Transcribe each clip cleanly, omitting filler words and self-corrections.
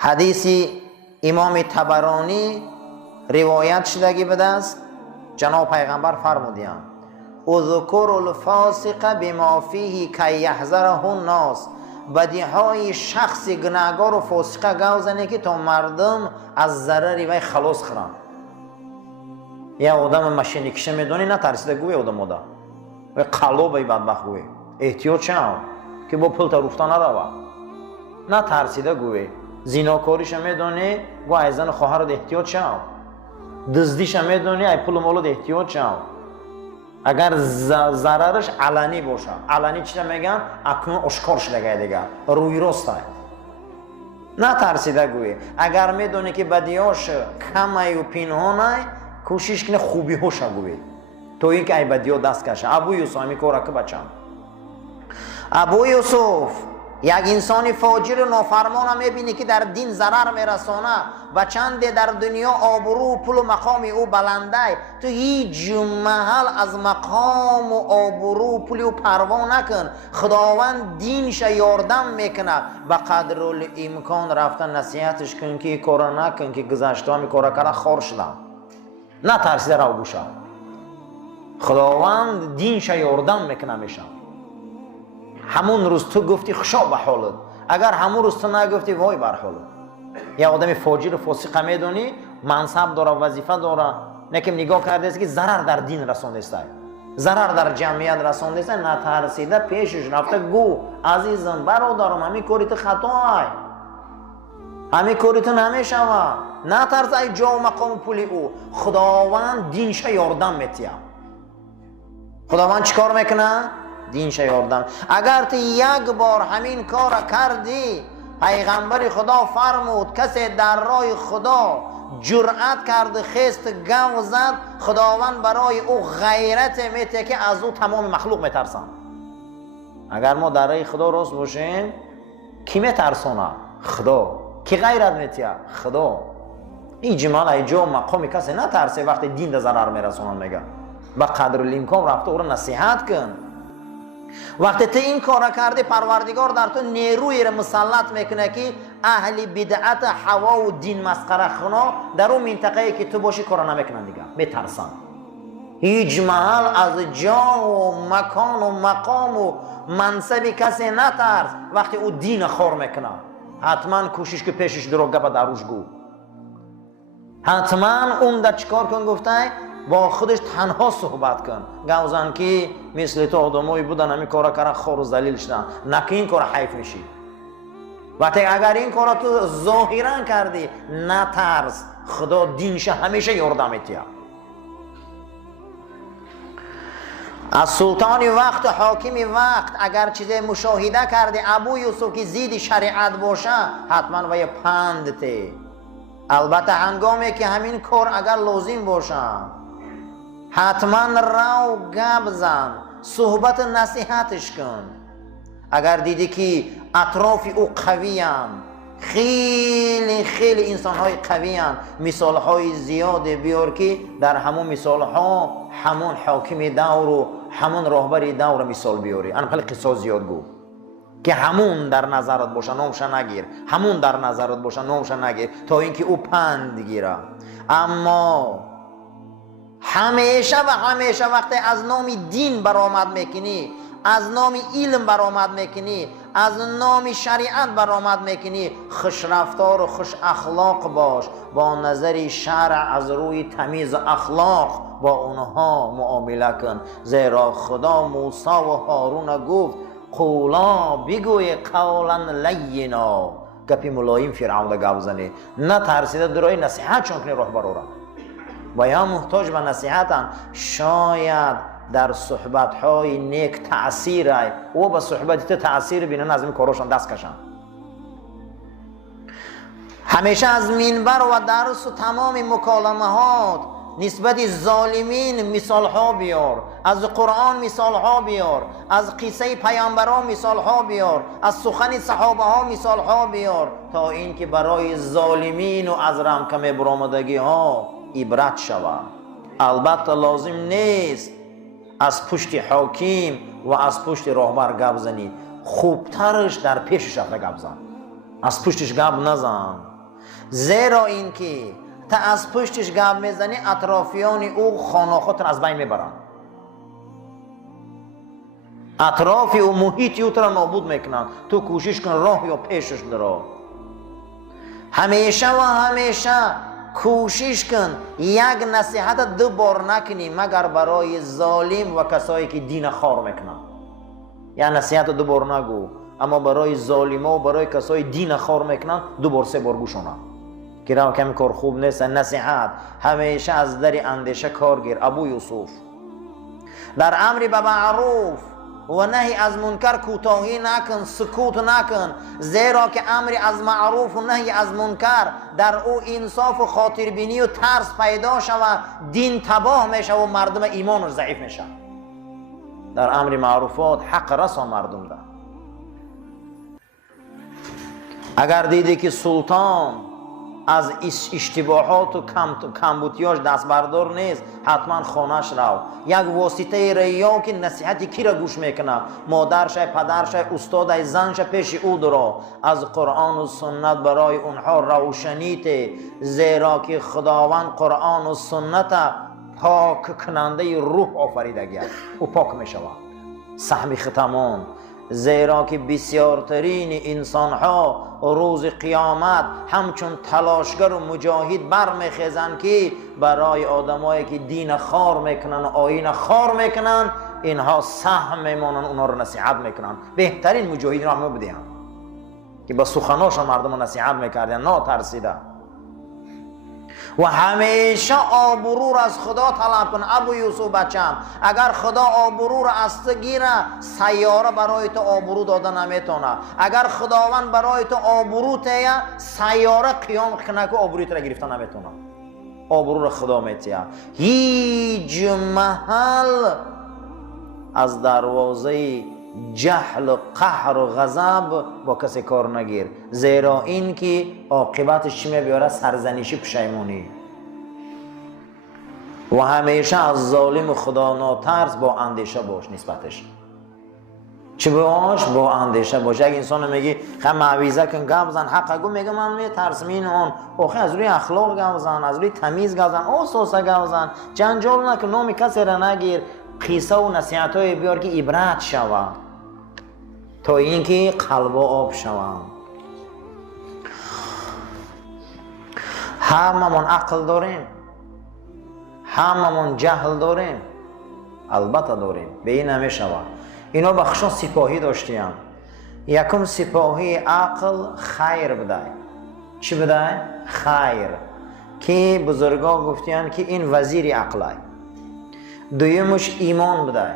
حدیثی امام طبرانی روایت شدگی به دست، جناب پیغمبر فرمودند اذکر الفاسق بما فیه کی یحذره الناس، بدیهای شخص گناهگار و فاسقه گوزنه که تا مردم از ضرری وی خلاص خورن. یه آدم ماشین کشه میدونی نترسیده گوی آدم آده و قلوبی بدبخت گوی احتیاط شو که با پل تا رفتن نروه، نترسیده گوی زیناکاریش میدونی گو ای زن خواهرت احتیاط شو، دزدیش میدونی ای پول مولد احتیاط شو. اگر ضررش علنی باشه، علنی چی میگن؟ اکنون اشکار شده دیگه روی راست نترسیده گوی. اگر میدونی که بدیاش کمه و پنهانه کوشش کنه خوبی هاشه گوی تو این که ای بدیا دست کشه. ابو یوسف همی کاره که بچم ابو یوسف یک انسان فاجر و نافرمان هم میبینی که در دین ضرر میرسانه و چند در دنیا آبرو و پول و مقام او بلنده، تو هیچ محل از مقام و آبرو و پول او پروا نکن. خداوند دینش یاردم میکنه به قدر الامکان رفتن نصیحتش کن که کار نکن که گذشته همی کار کرده خار شدم، نترسیده رو بوشه. خداوند دینش یاردم میکنه میشه. همون روز تو گفتی خوشا به حالت، اگر همون روز تو نگفتی وای بر حالت. یه آدم فاجر و فاسق میدونی منصب داره وظیفه داره نکم نگاه کرده است که ضرر در دین رسانده است، ضرر در جمعیت رسانده است، نترسیده پیشش رفته گو عزیزم برادرم همین کاریت خطا همین کاریت نمیشوه، نترس ای جا و مقام پولی او. خداوند دینش یاردم میتیه. خداوند چیکار میکنه؟ دینش یاردم. اگر تو یک بار همین کار کردی، پیغمبر خدا فرمود کسی در راه خدا جرأت کرد خست گو زد، خداوند برای او غیرت میته که از او تمام مخلوق میترسن. اگر ما در راه خدا راست باشیم کی میترسونه؟ خدا. کی غیرت میته؟ خدا. این جمال ای جا مقام کسی نترسه وقتی دین در ضرر میرسونن. میگه با قدر الامکان رفته او را نصیحت کن. وقتی تو این کار کردی پروردگار در تو نیروی را مسلط میکنه که اهل بدعت هوا و دین مسخره خنا در اون منطقه که تو باشی کار نمیکنن دیگه، میترسن. هیچ محل از جا و مکان و مقام و منصب کسی نترس. وقتی او دین خور میکنه حتما کوشش که پیشش درو گپ دروش گو، حتما اون در چیکار کن گفته با خودش تنها صحبت کن. گوزن که مثل تو آدمایی بودن همین کارا کردن خور و ذلیل شدن، نکه این کار حیف میشی. وقتی اگر این کارا تو ظاهرا کردی نترس، خدا دینش همیشه یاردم میتیه. از سلطان وقت و حاکم وقت اگر چیزی مشاهده کردی ابو یوسف که زید شریعت باشه حتما و یه پند تی. البته هنگامی که همین کار اگر لازم باشه حتما رو گپ زن، صحبت نصیحتش کن. اگر دیدی که اطراف او قوی هم، خیلی خیلی انسان های قوی هم، مثال های زیاد بیار که در همون مثال ها همون حاکم دور و همون راهبر دور مثال بیاری. انا خیلی قصه زیاد گو که همون در نظرت باشه نامش نگیر، همون در نظرت باشه نامش نگیر تا اینکه او پند گیره. اما همیشه و همیشه وقتی از نام دین برآمد میکنی، از نام علم برآمد میکنی، از نام شریعت برآمد میکنی، خوش رفتار و خوش اخلاق باش. با نظر شرع از روی تمیز اخلاق با اونها معامله کن. زیرا خدا موسی و هارون گفت قولا بگوی قولا لینا، گپی ملایم فرعون گپ زنی، نترسیده درای نصیحت چون کنی راه برورا و یا محتاج به نصیحتن. شاید در صحبت‌های نیک تأثیر ای او به صحبت تأثیر بینن از این کاراشان دست کشن. همیشه از منبر و درس و تمام مکالمهات نسبت ظالمین مثال ها بیار، از قرآن مثال ها بیار، از قصه پیامبران مثال ها بیار، از سخن صحابه ها مثال ها بیار تا اینکه برای ظالمین و از رمکم برآمدگی ها عبرت شود. البته لازم نیست از پشت حاکم و از پشت راهبر گپ زنی، خوبترش در پیشش رفته گپ زن. از پشتش گپ نزن، زیرا اینکه تا از پشتش گپ میزنی اطرافیان او خانواده را از بین میبرن، اطرافی و محیطی او را نابود میکنن. تو کوشش کن راه یا پیشش درو. همیشه و همیشه کوشش کن یک نصیحت دو بار نکنی مگر برای ظالم و کسایی که دین خار میکنن. یا نصیحت دو بار نگو، اما برای ظالما و برای کسایی دین خار میکنن دو بار سه بار گوشونا که راه کمی کار خوب نیست. نصیحت همیشه از در اندیشه کار گیر. ابو یوسف در امر به معروف و نهی از منکر کوتاهی نکن، سکوت نکن، زیرا که امر از معروف و نهی از منکر در او انصاف و خاطربینی و ترس پیدا شود، دین تباه میشه و مردم ایمانش ضعیف میشه. در امر معروفات حق رسا مردم ده. اگر دیدی که سلطان از اشتباهات و کمبودیاش دست بردار نیست، حتما خانهش رو. یک واسطه ریا که نصیحتی کی را گوش میکنه؟ مادرش، پدرش، استاد، زنش پیش او درو. از قرآن و سنت برای اونها روشنیت، زیرا که خداوند قرآن و سنت پاک کننده روح آفریده است، او پاک میشود. سهم ختمان، زیرا که بسیارترین انسان ها روز قیامت همچون تلاشگر و مجاهد برمیخیزند که برای آدمایی که دین خار میکنن و آیین خار میکنن، اینها سهم میمانن، اونا رو نصیحت میکنن. بهترین مجاهدین را ما بدیم که با سخناش مردم نصیحت میکردن، نه ترسیده. و همیشه آبرو را از خدا طلب کن. ابو یوسف بچم، اگر خدا آبرو را از تو گیره، سیاره برای تو آبرو داده نمیتونه. اگر خداوند برای تو آبرو تیه، سیاره قیام کنه که آبروی تو را گرفته نمیتونه. آبرو را خدا میتیه. هیچ محل از دروازه جهل و قهر و غضب با کسی کار نگیر، زیرا این که عاقبتش چی میبیاره؟ سرزنشی، پشیمونی. و همیشه از ظالم خدا ناترس، با اندیشه باش نسبتش. چه باش؟ با اندیشه باش. یک انسان میگی خب معویزه کن گپ زن، حق گو، میگه من میترسم این اون. آخه از روی اخلاق گپ زن، از روی تمیز گپ زن، او سوسه گپ زن، جنجال نکن، نام کسی را نگیر، قصه و نصیحت های بیار که عبرت شود تا اینکه قلب آب شوند. هممون عقل داریم، هممون جهل داریم، البته داریم، به این نمیشود. اینا بخشان سپاهی داشتیم. یکم سپاهی عقل خیر بده. چی بده؟ خیر، که بزرگان گفتیان که این وزیر عقله. دویمش ایمان بده،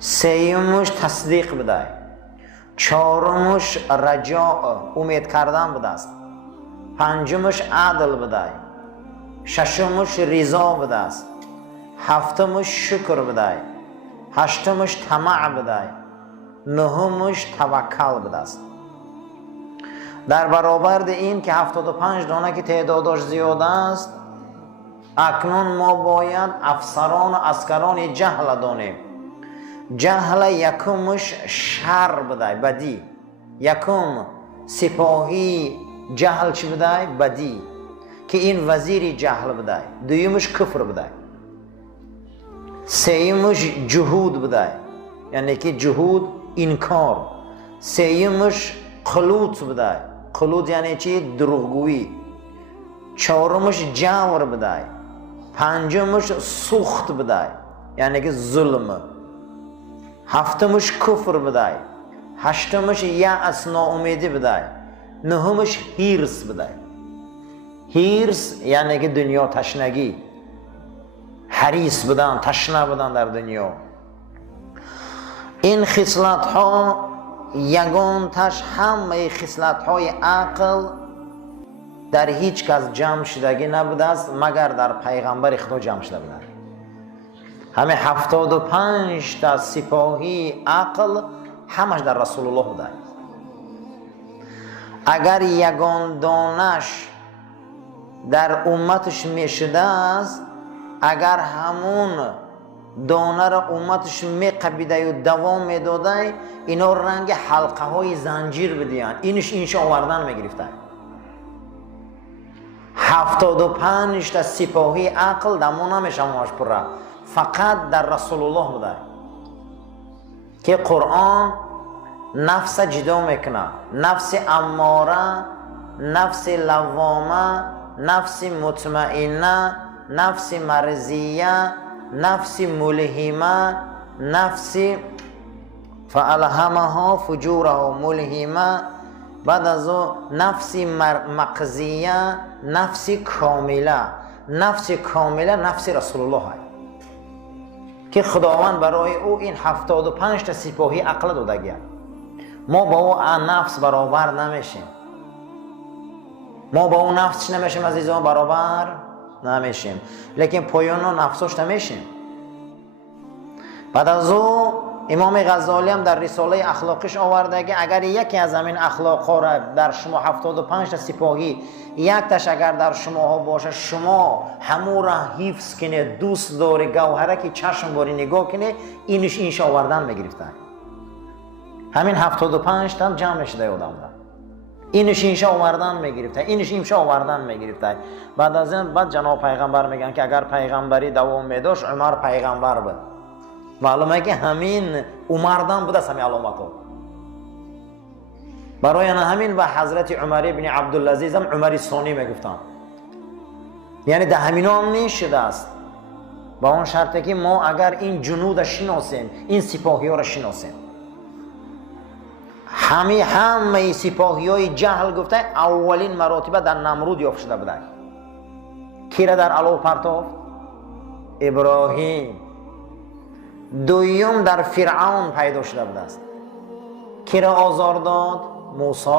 سیومش تصدیق بده، چهارمش رجاء، امید کردن بده است، پنجمش عدل بده، ششمش رضا بده است، هفتمش شکر بده، هشتمش طمع بده، نهمش توکل بده است. در برابر این که 75 دانه که تعدادش زیاد است، اکنون ما باید افسران و عسکران جهل دانیم. جهل یکمش شر بده، بدی. یکم سپاهی جهل چی بده؟ بدی، که این وزیر جهل بده. دویمش کفر بده. سیمش جهود بده، یعنی که جهود انکار. سیمش خلوط بده، خلوط یعنی چی؟ دروغگویی. چهارمش جور بده، پنجمش سخت بده، یعنی که ظلم. هفتمش کفر بده، هشتمش یأس، ناامیدی بده، نهمش هیرس بده. هیرس یعنی که دنیا تشنگی، حریص بودن، تشنه بودن در دنیا. این خصلت ها یگان تش همه خصلت های عقل در هیچ کس جمع شدگی نبوده است مگر در پیغمبر خدا جمع شده بوده. همه 75 تا سپاهی عقل همش در رسول الله بوده. اگر یگان دانش در امتش میشده است، اگر همون دانه را امتش میقبیده و دوام میداده، اینا رنگ حلقه های زنجیر بدیان، اینش آوردن میگرفته. 75 تا سپاهی عقل دمو نمیشه ماش پره، فقط در رسول الله بوده که قرآن نفس جدا میکنه، نفس اماره، نفس لوامه، نفس مطمئنه، نفس مرضیه، نفس ملهمه، نفس فالهمها فجورها ملهمه، بعد از او نفس مقضیه، نفس کامله. نفس کامله نفس رسول الله های که خداوند برای او این 75 تا سپاهی عقل داده گرد. ما با او نفس برابر نمیشیم، ما با اون نفسش نمیشیم عزیزان، برابر نمیشیم، لیکن پایان و نفسش نمیشیم. بعد از او امام غزالی هم در رساله اخلاقش آورده که اگر یکی از همین اخلاق ها را در شما 75 تا سپاهی یک تاش اگر در شما ها باشه، شما همو را حفظ کنه، دوست داره، گوهره که چشم باری نگاه کنه، اینش آوردن میگرفتن. همین 75 تا جمع شده آدم ده، اینش آوردن میگرفته، اینش آوردن میگرفته. بعد از این بعد جناب پیغمبر میگن که اگر پیغمبری دوام میداشت عمر پیغمبر بود. معلومه که همین عمردان بود از همین علامت ها. برای همین به حضرت عمر بن عبدالعزیز هم عمر ثانی میگفتن، یعنی ده همین هم میشده است، با اون شرطه که ما اگر این جنود شناسیم، این سپاهی ها را شناسیم. همه سپاهی های جهل گفته اولین مراتبه در نمرود یافت شده بوده. کی را در علو پرتافت؟ ابراهیم. دویم در فرعون پیدا شده بوده است. کی را آزار داد؟ موسی.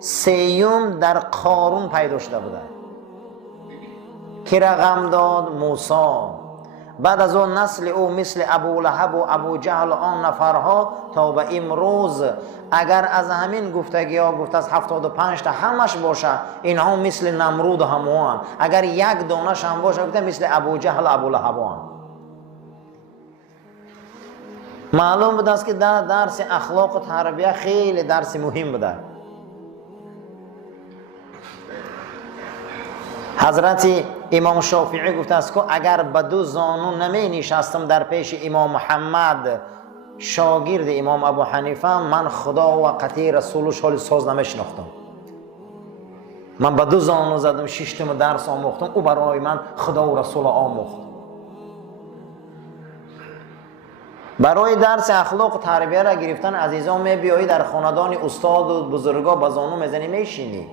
سیوم در قارون پیدا شده بوده. کی را غم داد؟ موسی. بعد از اون نسل او مثل ابو لهب و ابو جهل آن نفرها تا به امروز، اگر از همین گفتگی ها گفت از 75 تا همش باشه، اینها مثل نمرود هموان، اگر یک دانش هم باشه گفته مثل ابو جهل ابو لهبان. معلوم بود است که در درس اخلاق و تربیه خیلی درس مهم بوده. حضرت امام شافعی گفته است که اگر به دو زانو نمی نشستم در پیش امام محمد شاگرد امام ابو حنیفه، من خدا و قطعی رسولش حال ساز نمی شناختم. من به دو زانو زدم، ششتم درس آموختم، او برای من خدا و رسول آموخت. برای درس اخلاق و تربیه را گرفتن عزیزان می بیایی در خاندان استاد و بزرگا به زانو میزنی میشینی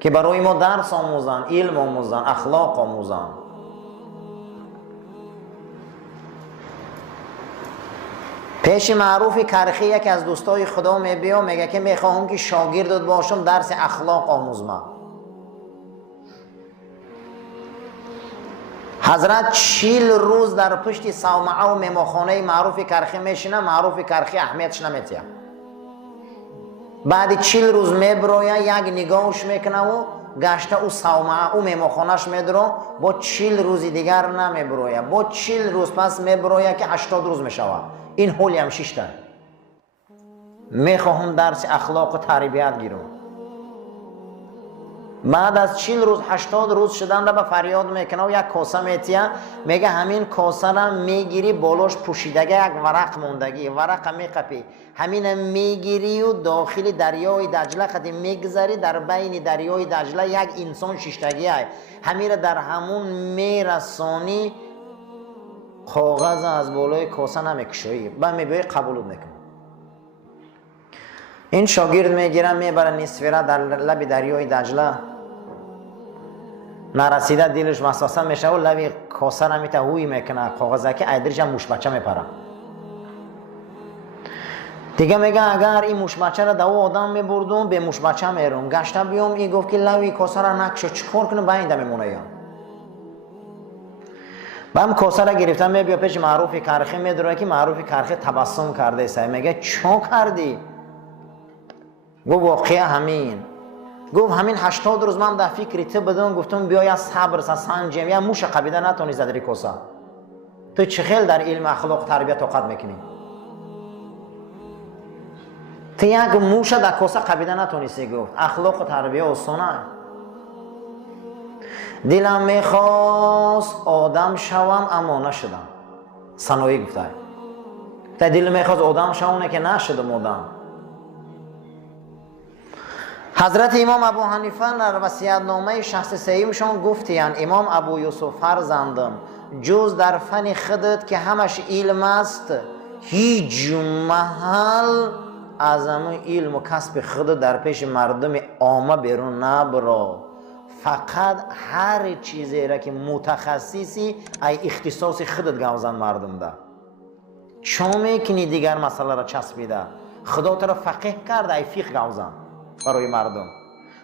که برای ما درس آموزن، علم آموزن، اخلاق آموزن. پیش معروف کرخی یکی از دوستای خدا میبیا میگه که میخواهم که شاگردت باشم درس اخلاق آموزم. حضرت 40 روز در پشت صومعه و مهمانخانه معروف کرخی میشینه، معروف کرخی اهمیتش نمیتیه. بعد 40 روز میبرویه، یک نگاهش میکنه و گشته او صومعه او مهمانخانهش میدرو، با 40 روز دیگر نمیبرویه، با 40 روز پس میبرویه که 80 روز میشوه. این حولی هم 6 تا. میخواهم درس اخلاق و تربیت گیرم. بعد از 40 روز 80 روز شدن را به فریاد میکنه و یک کاسه میتیه، میگه همین کاسه را میگیری بالاش پوشیدگی یک ورق موندگی، ورق میقپی، همین میگیری و داخل دریای دجله قدیم میگذاری، در بین دریای دجله یک انسان شیشتگی های، همین را در همون میرسانی، کاغذ از بالای کاسه نمیکشوی، بعد میبایی قبولت میکنه. این شاگرد میگیرن میبرن نصفه در لب دریای دجله، نرسیده دلش وسوسه میشه و لب کاسه را میته هوی میکنه، کاغذه که ایدرش هم موش بچه میپره. دیگه میگه اگر این موش بچه را دو آدم میبردم به موش بچه میرم، گشته بیام این گفت که لب کاسه را نکشو، چیکار کنم باینده میمونه یا با هم کاسه را گرفتم میبیا پیش معروف کرخی میدره که معروف کرخی تبسم کرده سه، میگه چون کردی؟ گفت واقعا همین. گفت همین 80 روز من در فکری تو بدون گفتم بیای از صبر سنجیم، یا موش قبیده نتونی زدری کاسه. تو چه خیلی در علم اخلاق تربیت طاقت میکنی؟ تو یک موش در کاسه قبیده نتونستی گفت. اخلاق و تربیه آسانه. دلم میخواست آدم شوم اما نشدم. سنایی گفته. تا دل میخواست آدم شوم که نشدم آدم. حضرت امام ابو حنیفه در وصیت‌نامه 63 شان گفتند امام ابو یوسف فرزندم جز در فن خودت که همش علم است هیچ محل از همون علم و کسب خودت در پیش مردم عامه بیرون نبرو. فقط هر چیزی را که متخصصی ای اختصاص خودت گوزن مردم ده. چون میکنی دیگر مسئله را چسبیده؟ خدا تو را فقیه کرده ای فقه گوزن برای مردم.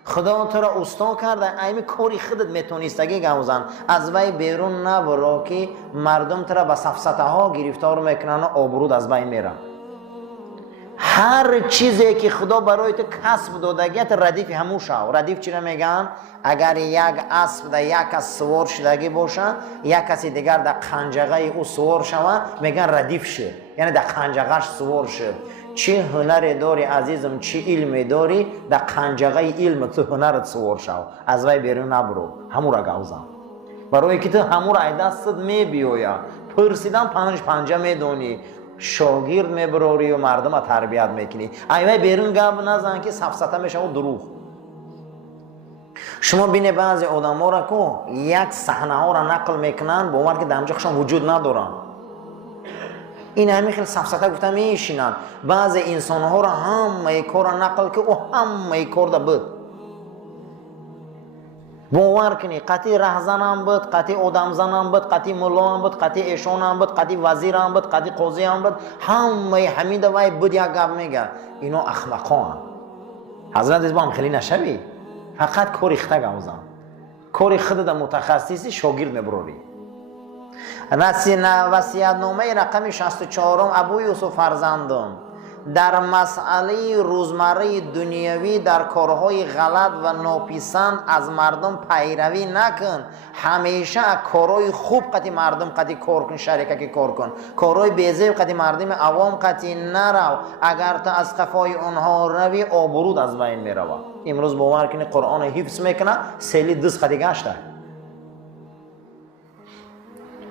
خدا تو را استاد کرده ایمی کاری خودت میتونستگی گوزن. از وی بیرون نبرو که مردم تو را به سفسطه ها گرفتار میکنن و آبرود از بین میره. هر چیزی که خدا برای تو کسب دادگیت ردیف همون شو. ردیف چی را میگن؟ اگر یک اسب در یک کس سوار شدگی باشه یک کسی دیگر در قنجقه او سوار شوه میگن ردیف شه، یعنی در قنجقهش سوار شه. چه هنری داری عزیزم، چه علمی داری، در قنجقه علم تو هنرت سوار شو. از وی بیرون نبرو، همون را گوزن. برای که تو همون را دستت میبیویا پرسیدن پنجه میدونی شاگرد میبروری و مردم را تربیت میکنی. ایوه بیرون گپ نزن که سفسطه میشه و دروغ. شما بینه بعضی آدم ها را که یک صحنه ها را نقل میکنن با عمر که دمجخشان وجود ندارن. این همین خیلی سفسطه گفته میشینن. بعضی انسان ها را همه کار را نقل که او همه کار دا بود. باور کنی قطعی رهزن هم بود، قطعی آدم زن هم بود، قطعی ملا هم بود، قطعی ایشان هم بود، قطعی وزیر هم بود، قطعی قاضی هم بود. همه همین دوای بود یک گپ میگه. اینا اخلاقان. حضرت از با هم خیلی نشوی. فقط کاری خطا گوزن. کاری خود در متخصصی شاگرد میبروری. وصیت‌نامه رقم 64 ابو یوسف فرزندم در مسئله روزمره دنیوی در کارهای غلط و ناپسند از مردم پیروی نکن. همیشه کارهای خوب قطعی مردم قطعی کار کن، شریکه که کار کن. کارهای بیزیب قطعی مردم عوام قطعی نرو. اگر تو از قفای اونها روی آبرود از بین میرو. امروز باور کنی قرآن حفظ میکنه سیلی دست قطعی گشته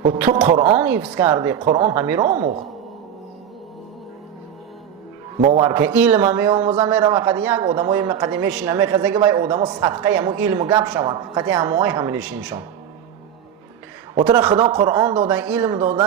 و تو قرآن حفظ کردی. قرآن همین را آموخت. باور که علم می آموزه میره و قد یک آدمای قدیم میشینه میخواسته که وای آدما صدقه همون علم و گپ شون قطعی همای همینشینشون. و تو خدا قرآن داده، علم داده،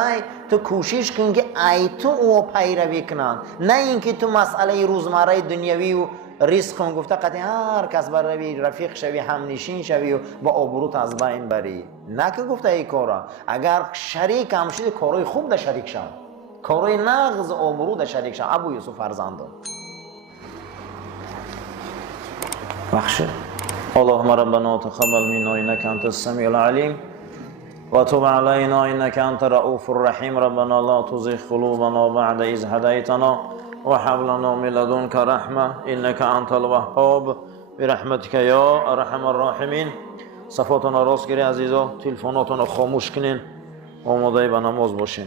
تو کوشش کن که ای تو او پیروی کنن، نه اینکه تو مسئله روزمره دنیوی و ریسک کن گفته قطعی هر کس بر روی رفیق شوی همنشین شوی و با آبروت از بین بری. نه که گفته ای کارا اگر شریک هم شدی کارای خوب ده شریک شو، کارای نغز آبرو ده شریک شو. ابو یوسف فرزندم بخشه. اللهم ربنا تقبل منا انك انت السميع العليم وتب علينا انك انت الرؤوف الرحيم. ربنا لا تزغ قلوبنا بعد إذ هديتنا وهب لنا من لدنك رحمة إنك أنت الوهاب برحمتك يا أرحم الراحمين. صفاتنا راست گیری عزیزا، تلفناتنا خاموش کنین، آماده به نماز باشین.